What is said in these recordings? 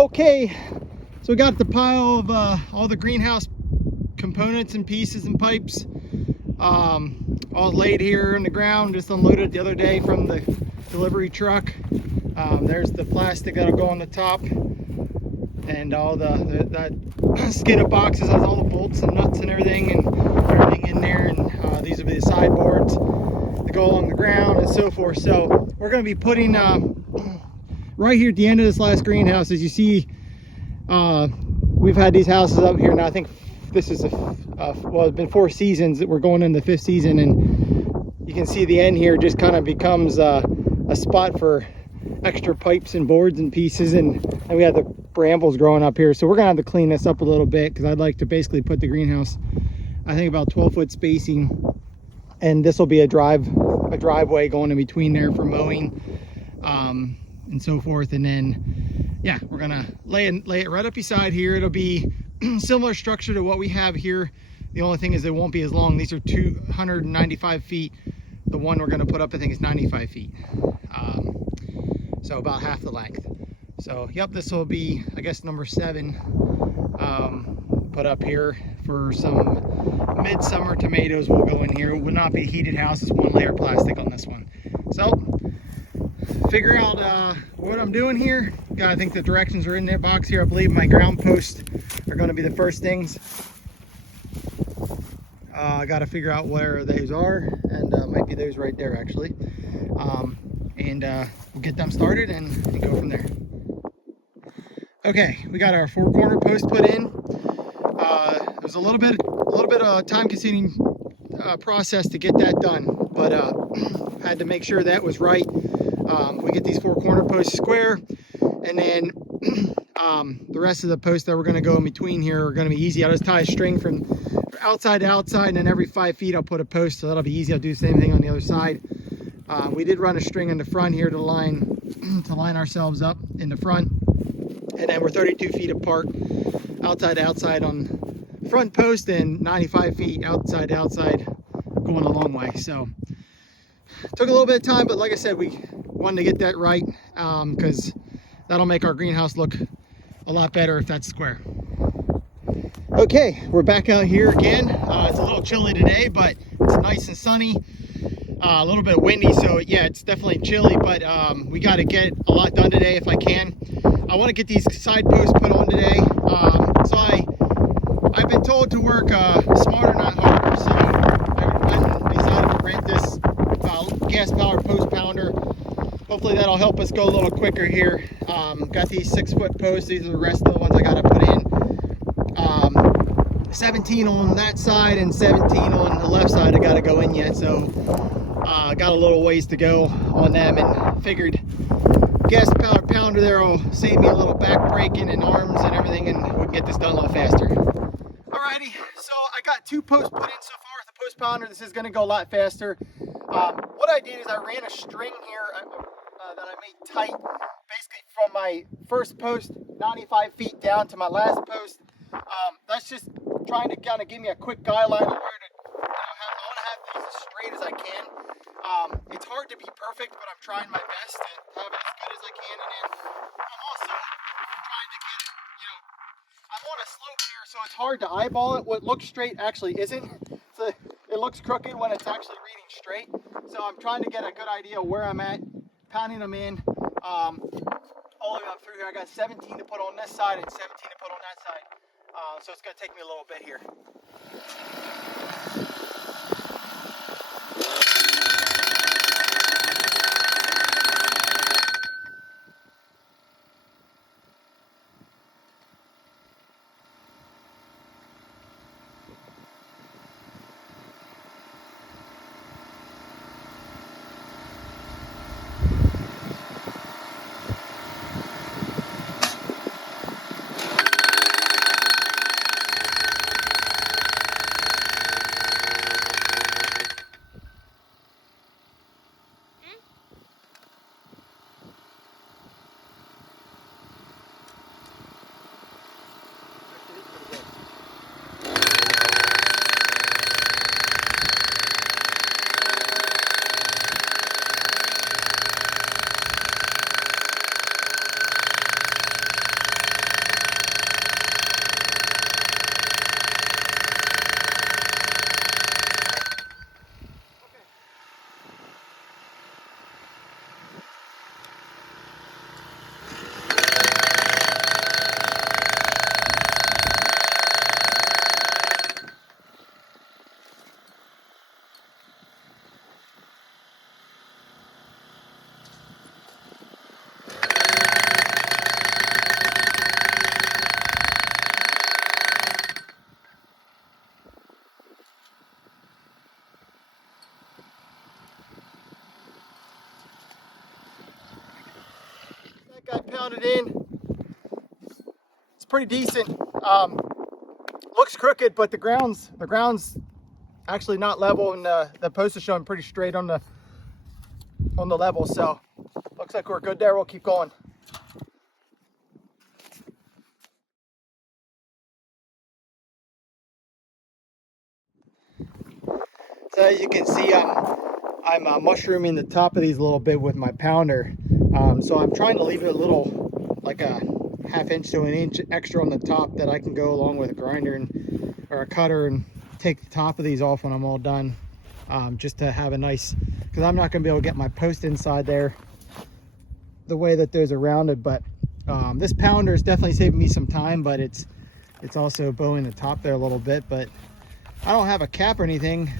Okay, so we got the pile of all the greenhouse components and pieces and pipes all laid here in the ground, just unloaded the other day from the delivery truck. There's the plastic that'll go on the top, and all that skid of boxes has all the bolts and nuts and everything in there, and these will be the sideboards that go along the ground and so forth. So we're going to be putting right here at the end of this last greenhouse, as you see, we've had these houses up here now. I think this is well, it's been 4 seasons that we're going in the 5th season, and you can see the end here just kind of becomes a spot for extra pipes and boards and pieces, and we have the brambles growing up here. So we're gonna have to clean this up a little bit, because I'd like to basically put the greenhouse, I think, about 12-foot spacing, and this will be a driveway going in between there for mowing and so forth. And then yeah, we're gonna lay it right up beside here. It'll be similar structure to what we have here. The only thing is it won't be as long. These are 295 feet. The one we're going to put up, I think, is 95 feet. So about half the length. So yep, this will be, I guess, number 7 put up here for some midsummer tomatoes. Will go in here. It will not be a heated house. It's 1 layer plastic on this one. So figure out what I'm doing here. I think the directions are in that box here. I believe my ground posts are going to be the first things. I got to figure out where those are, and might be those right there actually. And we'll get them started and go from there. Okay, we got our 4-corner post put in. It was a little bit of time-consuming process to get that done, but had to make sure that was right. We get these 4-corner posts square, and then the rest of the posts that we're going to go in between here are going to be easy. I'll just tie a string from outside to outside, and then every 5 feet I'll put a post, so that'll be easy. I'll do the same thing on the other side. We did run a string in the front here to line ourselves up in the front, and then we're 32 feet apart outside to outside on front post, and 95 feet outside to outside going a long way. So took a little bit of time, but like I said, we wanted to get that right, because that'll make our greenhouse look a lot better if that's square. Okay, we're back out here again. It's a little chilly today, but it's nice and sunny. A little bit windy, so yeah, it's definitely chilly, but we got to get a lot done today if I can. I want to get these side posts put on today. So I've been told to work smarter, not harder. So I decided to rent this gas-powered post pounder. Hopefully that'll help us go a little quicker here. Got these 6-foot posts. These are the rest of the ones I got to put in. 17 on that side and 17 on the left side. I got to go in yet, so got a little ways to go on them, and figured gas-powered pounder there will save me a little back breaking and arms and everything, and we can get this done a lot faster. Alrighty, so I got 2 posts put in so far with the post pounder. This is going to go a lot faster. What I did is I ran a string here that I made tight, basically from my first post 95 feet down to my last post. That's just trying to kind of give me a quick guideline of where to, I want to have these as straight as I can. It's hard to be perfect, but I'm trying my best to have it as good as I can. And then I'm also trying to get it, I'm on a slope here, so it's hard to eyeball it. What looks straight actually isn't. So it looks crooked when it's actually reading straight. So I'm trying to get a good idea of where I'm at, pounding them in all the way up through here. I got 17 to put on this side and 17 to put on that side. So it's going to take me a little bit here. Got pounded in. It's pretty decent. Looks crooked, but the ground's actually not level, and the post is showing pretty straight on the level. So looks like we're good there. We'll keep going. So as you can see, I'm mushrooming the top of these a little bit with my pounder. So I'm trying to leave it a little, like a ½ inch to an inch extra on the top, that I can go along with a grinder or a cutter and take the top of these off when I'm all done. Just to have a nice, because I'm not going to be able to get my post inside there the way that those are rounded. But this pounder is definitely saving me some time, but it's also bowing the top there a little bit. But I don't have a cap or anything.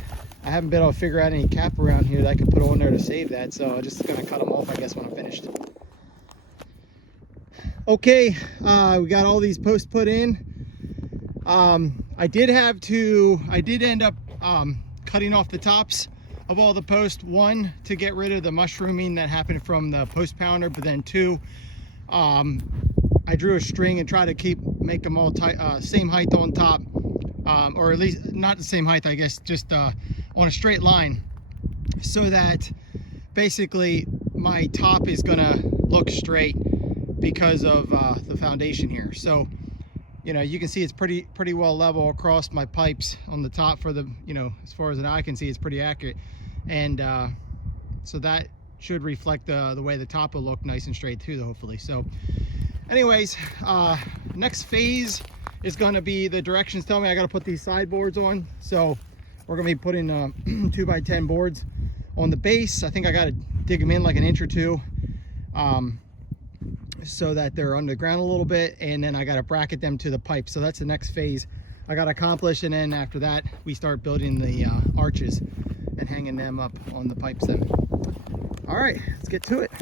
I haven't been able to figure out any cap around here that I can put on there to save that, so I'm just gonna cut them off, I guess, when I'm finished. Okay, we got all these posts put in. I did end up cutting off the tops of all the posts. One, to get rid of the mushrooming that happened from the post pounder, but then two, I drew a string and tried to make them all same height on top, or at least not the same height, I guess, just on a straight line, so that basically my top is gonna look straight because of the foundation here. So, you know, you can see it's pretty well level across my pipes on the top for the, you know, as far as an eye can see, it's pretty accurate. And so that should reflect the way the top will look nice and straight too, hopefully. So anyways, next phase is going to be, the directions tell me I got to put these sideboards on. So we're going to be putting 2x10 boards on the base. I think I got to dig them in like an inch or two, so that they're underground a little bit, and then I got to bracket them to the pipe. So that's the next phase I got to accomplish, and then after that we start building the arches and hanging them up on the pipes then. All right, let's get to it.